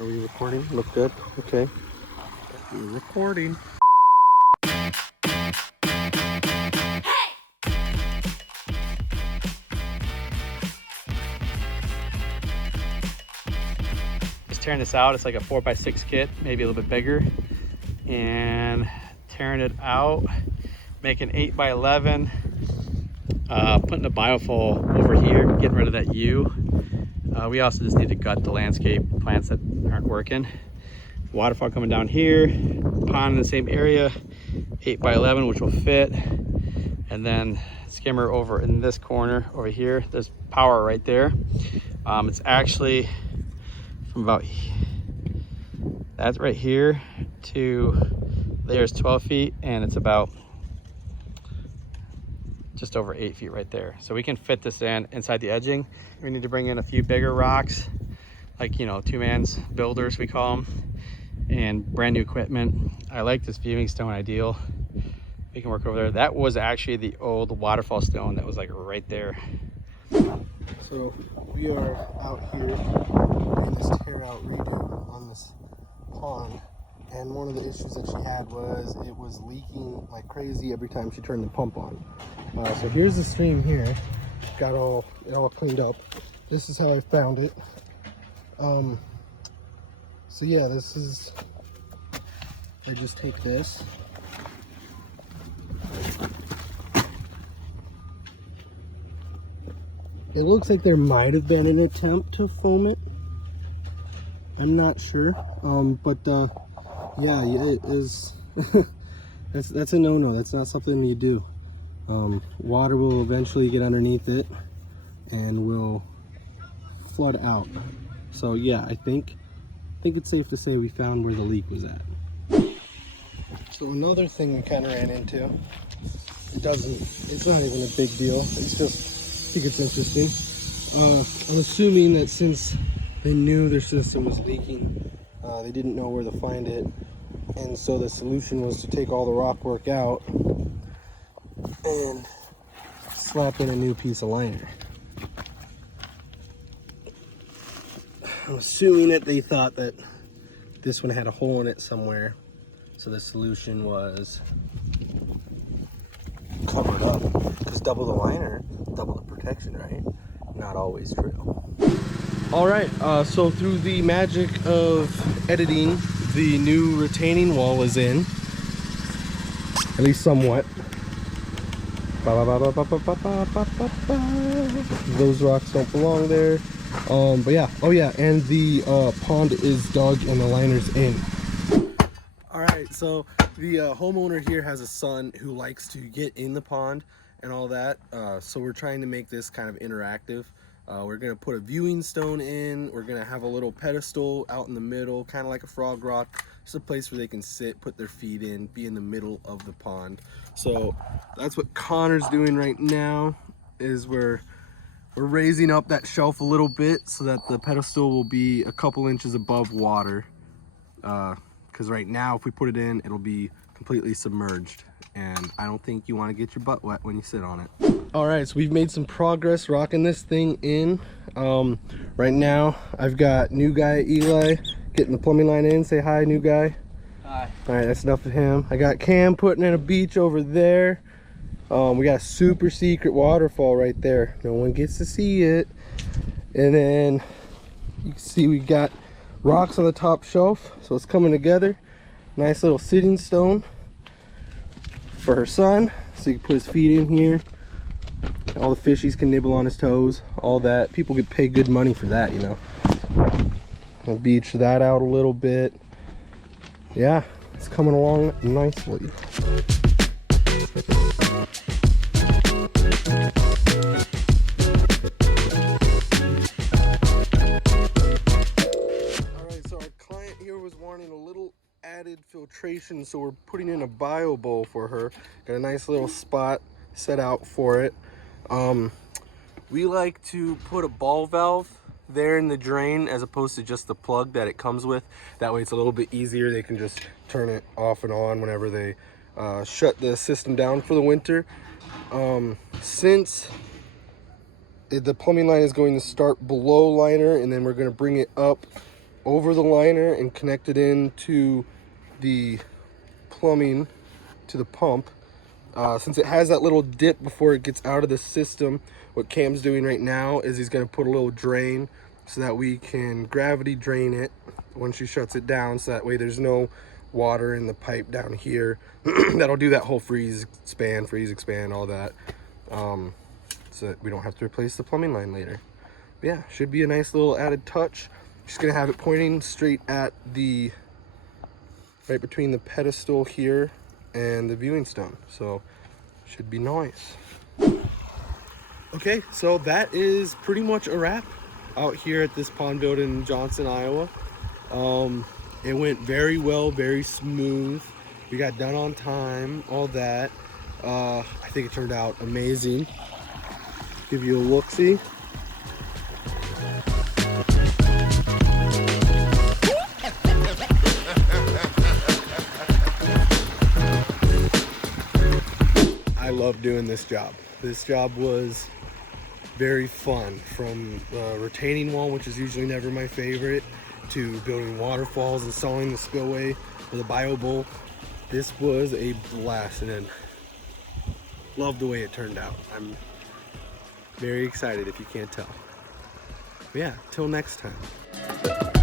Are we recording? Look good? Okay. We're recording. Just tearing this out. It's like a 4x6 kit, maybe a little bit bigger. And tearing it out, making 8x11. Putting a biofoil over here, getting rid of that U. We also just need to gut the landscape plants that aren't working. Waterfall coming down here, pond in the same area, 8x11, which will fit. And then skimmer over in this corner over here. There's power right there. It's actually from about that's right here to there's 12 feet, and it's about just over 8 feet right there. So we can fit this in inside the edging. We need to bring in a few bigger rocks, like, you know, two-man's builders, we call them, and brand new equipment. I like this viewing stone ideal. We can work over there. That was actually the old waterfall stone that was like right there. So we are out here doing this tear out redo on this pond. And one of the issues that she had was it was leaking like crazy every time she turned the pump on. So here's the stream here. Got it all cleaned up. This is how I found it. So yeah, this is, I just take this. It looks like there might have been an attempt to foam it. I'm not sure. Yeah, it is. that's a no-no. That's not something you do. Water will eventually get underneath it and will flood out. So yeah, I think it's safe to say we found where the leak was at. So another thing we kind of ran into, it's not even a big deal. It's just, I think it's interesting. I'm assuming that since they knew their system was leaking, they didn't know where to find it. And so the solution was to take all the rock work out and slap in a new piece of liner. I'm assuming that they thought that this one had a hole in it somewhere, so the solution was covered up, because double the liner, double the protection, right? Not always true. All right, so through the magic of editing, the new retaining wall is in, at least somewhat. Those rocks don't belong there. But yeah, oh yeah, and the pond is dug and the liner's in. All right, so the homeowner here has a son who likes to get in the pond and all that. So we're trying to make this kind of interactive. We're gonna put a viewing stone in. We're gonna have a little pedestal out in the middle, kind of like a frog rock. Just a place where they can sit, put their feet in, be in the middle of the pond. So that's what Connor's doing right now, is we're raising up that shelf a little bit so that the pedestal will be a couple inches above water. Because right now, if we put it in, it'll be completely submerged. And I don't think you want to get your butt wet when you sit on it. All right, so we've made some progress rocking this thing in. Right now, I've got new guy Eli getting the plumbing line in. Say hi, new guy. Hi. All right, that's enough of him. I got Cam putting in a beach over there. We got a super secret waterfall right there. No one gets to see it. And then you can see we got rocks on the top shelf, so it's coming together. Nice little sitting stone for her son, so he can put his feet in here. All the fishies can nibble on his toes, all that. People get paid good money for that, you know. I'll beach that out a little bit. Yeah, it's coming along nicely. Alright, so our client here was wanting a little added filtration, so we're putting in a bio bowl for her. Got a nice little spot set out for it. We like to put a ball valve there in the drain as opposed to just the plug that it comes with. That way it's a little bit easier. They can just turn it off and on whenever they shut the system down for the winter. Since the plumbing line is going to start below liner and then we're going to bring it up over the liner and connected into the plumbing to the pump. Since it has that little dip before it gets out of the system, what Cam's doing right now is he's going to put a little drain so that we can gravity drain it once she shuts it down, so that way there's no water in the pipe down here. That'll do that whole freeze expand, all that, so that we don't have to replace the plumbing line later. But yeah, should be a nice little added touch. Just gonna have it pointing straight at the right between the pedestal here and the viewing stone, so should be nice. Okay, so that is pretty much a wrap out here at this pond build in Johnson, Iowa. It went very well, very smooth. We got done on time, all that. I think it turned out amazing. Give you a look-see. I love doing this job. This job was very fun, from retaining wall, which is usually never my favorite, to building waterfalls, installing the spillway for the bio bowl. This was a blast, and then love the way it turned out. I'm very excited, if you can't tell. But yeah, till next time.